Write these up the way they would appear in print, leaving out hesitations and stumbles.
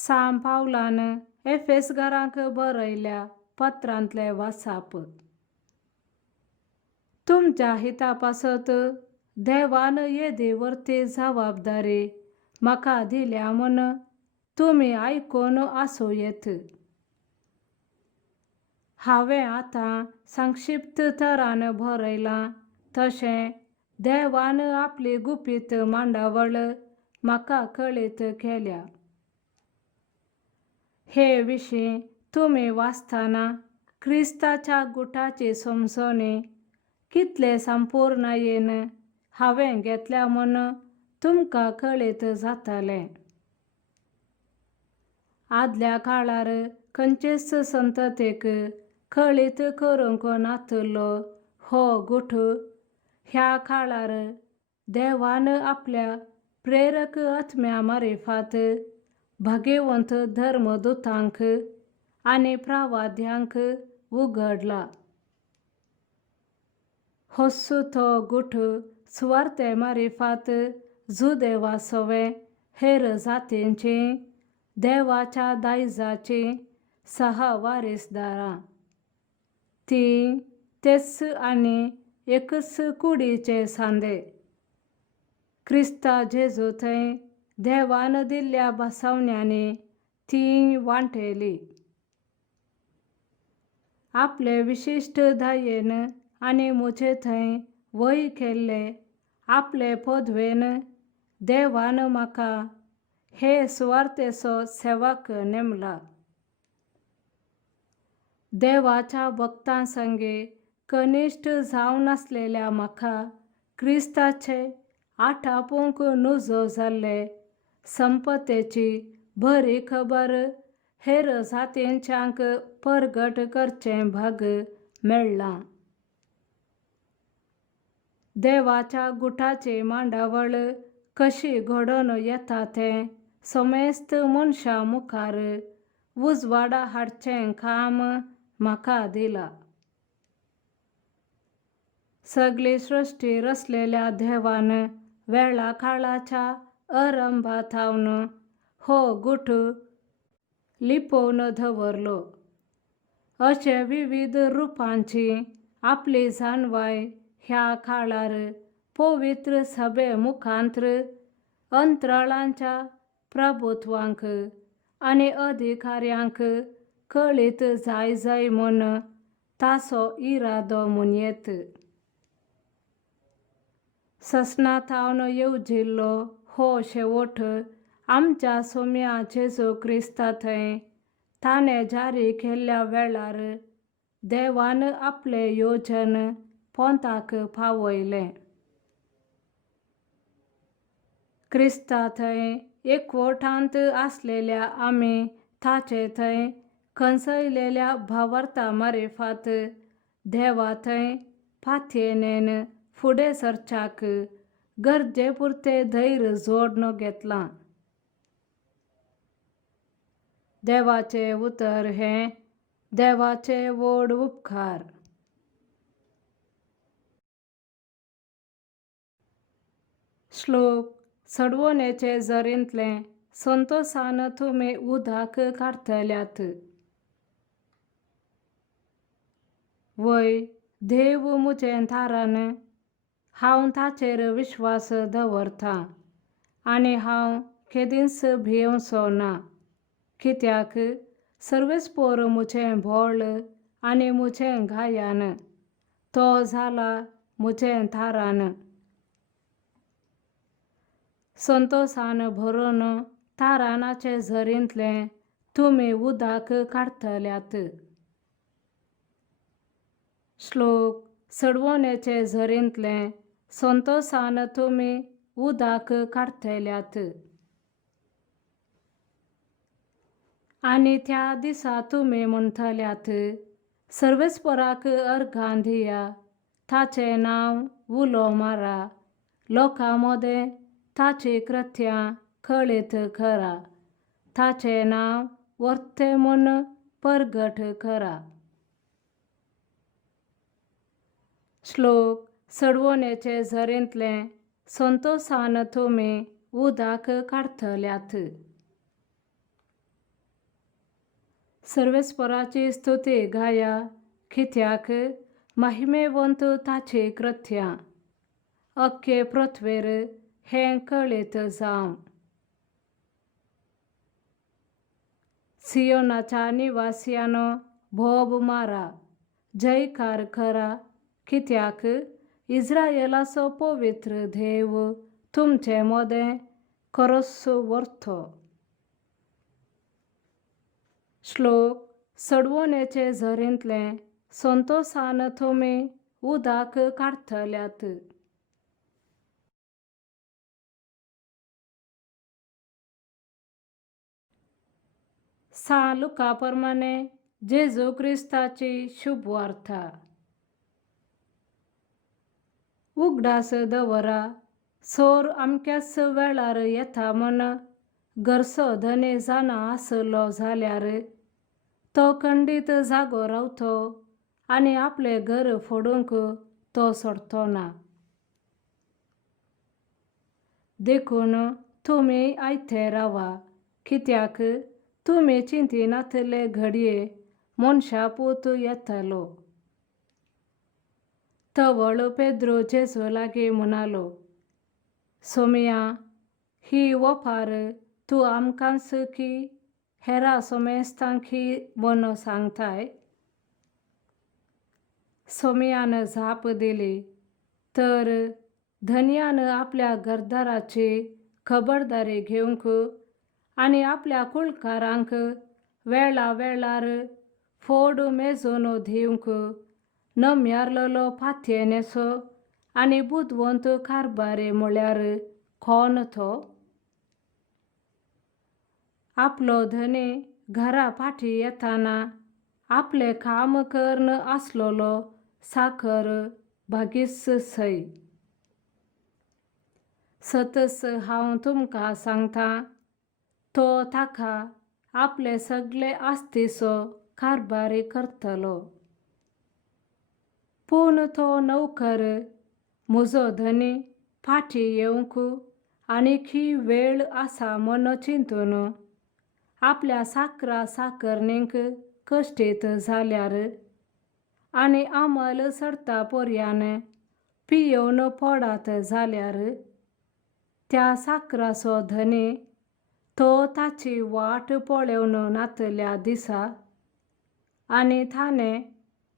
साम पावलान एफेसकारांक बरयल्या पत्रांतले वाचप. तुमच्या हिता पासत देवान येदे वर्ते जबाबदारी म्हाका दिल्या म्हूण तुमी आयकून आसोयेत. हांवें आतां संक्षिप्त तरान बरयलां तशें देवान आपली गुपीत मांडावळ म्हाका कळीत केल्या. हे विशीं तुमी वाचतना क्रिस्ताच्या गुटाची समजणी कितले संपूर्णयेन हांवें घेतल्या म्हूण तुमकां कळीत जातलें. आदल्या काळार खंयचेच संततेक कळीत करूंक नातलो हो गुट ह्या काळार देवान आपल्या प्रेरक आत्म्या मार्फत भाग्यवंत धर्मदूतांक आनी प्रवाद्यांक उगडला. होस्सू तो गुट सुवार्ते मार्फत जुदे वासवे हेर जातींची देवाच्या दायजाची सहवारीसदारां. ती तेच आनी एकच कुडीचे सांदे. क्रिस्ता जेजू थंय देवान दिल्ल्या बसवण्यांनी ती वांटेली. आपले विशिश्ट दयेन आनी मुझे थंय वय केल्ले आपले पदवेन देवान म्हाका हे सुवार्तेचो सेवक नेमला. देवाच्या भक्तां संगे कनिश्ट जावन आसलेल्या म्हाका क्रिस्ताचे आटापूंक नजो जाल्ले संपतेची बरी खबर हेर जातींच्यांक परगट करचें भाग मेळ्ळां. देवाच्या गुटाची मांडावळ कशी घडोवन येता तें समेस्त मनशां मुखार उजवाड हाडचें काम म्हाका दिलां. सगळी सृश्टी रचलेल्या देवान वेळा काळाच्या आरंभातावन हो गुट लिपोवन दवरलो. अशे विविध रुपांची आपली जाणवाय ह्या काळार पवित्र सभे मुखांत्र अंतराळांच्या प्रभुत्वांक आनी अधिकाऱ्यांक कळीत जाय म्हूण ताचो इरादो म्हणयेत. ससनातावन येवजिल्लो हो शेवट आमच्या सोम्या जेजू क्रिस्ता थंय ताणें जारी केल्ल्या वेळार देवान आपले येवजण पोंताक पावयलें. क्रिस्ता थंय एकवटांत आसलेल्या आमी ताचे थंय खंचयलेल्या भावार्था मार्फत देवा थंय फाथयेन फुडें सरच्याक गरजे पुरते धैर्य जोडून घेतलां. देवाचे उतर हें देवाचे व्हड उपकार. श्लोक. सडवणेचे जरींतले संतोषान तुमी उदक काडतल्यात. वय देव मुजें थारान हांव ताचेर विश्वास दवरतां आनी हांव केदींच भियेवचो ना. कित्याक सर्वेस्पोर मुजें बोळ आनी मुजें गायान तो जाला मुजें थारान. संतोषान भरून थारानाचे झरींतले तुमी उदक काडतल्यात. श्लोक. सडवणेचे झरींतले संतोषान तुमी उदक काडतल्यात. आनी त्या दिसा तुमी म्हणटल्यात सर्वेस्पराक अर्घां दिया, ताचें नांव उलो मारा, लोकां मदें ताची कृत्यां कळीत करा, ताचें नांव वर्ते म्हूण परगट करा. श्लोक. सडवणेचे झरींतले संतोषान तुमी उदक काडतल्यात. सर्वेस्पराची स्तुती गाया, कित्याक महिमेवंत ताचे कृत्यां अख्खे पृथ्वीर हें कळीत जावं. सियोनाच्या निवासियानो भोब मारा, जयकार करा, कित्याक इस्रायेलाचो पवित्र देव तुमचे मोदें खरोच व्हरतो. श्लोक. सडवणेचे झरींतले संतोषान तुमी उदक काडटल्यात. सा लुका प्रमाणे जेजू क्रिस्ताची शुभ वार्ता. उगडास दवरा, सोर अमक्याच वेळार येता म्हण घरचो धनी जाणा आसलो जाल्यार तो खंडीत जागो रावतो आनी आपले घर फोडूंक तो सोडतो ना. देखून तुमी आयते रावा, कित्याक तुमी चिंतिनातले घडये मनशा पूत येतलो. तवळ पेद्रो जेजू लागीं म्हणालो, सोमया, ही वोपार तूं आमकांच की हेरा सोमेस्तांकी म्हूण सांगताय? सोमयान जाप दिली. तर धन्यान आपल्या घरदाराची खबरदारी घेवंक आनी आपल्या कुळकारांक वेळा वेळार फोड मेजून दिवंक नम्यारलेलो पातयेनेचो आनी बुदवंत कारभारी म्हळ्यार कोण तो? आपलो धनी घरा फाटी येताना आपले काम करन आसलोलो साकर भागीस सई. सतस हांव तुमकां सांगतां, तो ताका आपले सगळे आस्तीचो कारभारी करतलो. पूण तो नौकर म्हजो धनी फाटी येवंक आनीक वेळ आसा म्हूण चिंतून आपल्या साकरा साकरणींक कश्टीत जाल्यार आनी आमल सरता पर्यान पियेवन पडात जाल्यार त्या साकराचो धनी तो ताची वाट पळोवन नातल्या दिसा आनी ताणें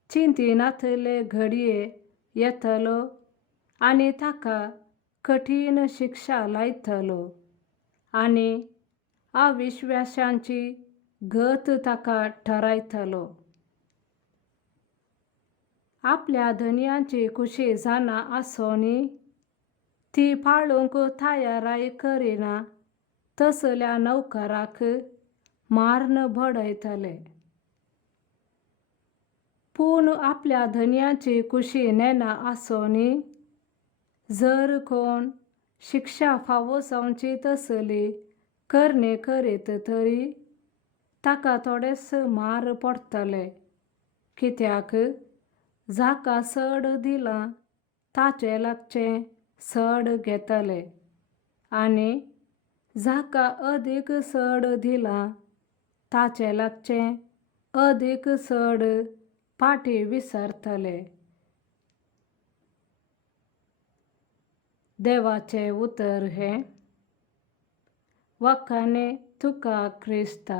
चिंतिनातले घडये येतलो आनी ताका कठीण शिक्षा लायतलो आनी अविश्वासांची गत ताका ठरायतलो. आपल्या धन्याची कुशी जाणा आसोनी ती पाळूंक तयाराय करिना तसल्या नौकराक मारन बडयतले. पूण आपल्या धन्याची कुशी नेना आसोनी जर कोण शिक्षा फावो जावची तसली करणी करीत तरी ताका थोडेच मार पडटले. कित्याक जाका चड दिलां ताचे लागचें चड घेतले आनी जाका अदीक चड दिलां ताचे लागचें अदीक चड फाटी विसरतले. देवाचे उतर हें. वखाणे तुका क्रिस्ता.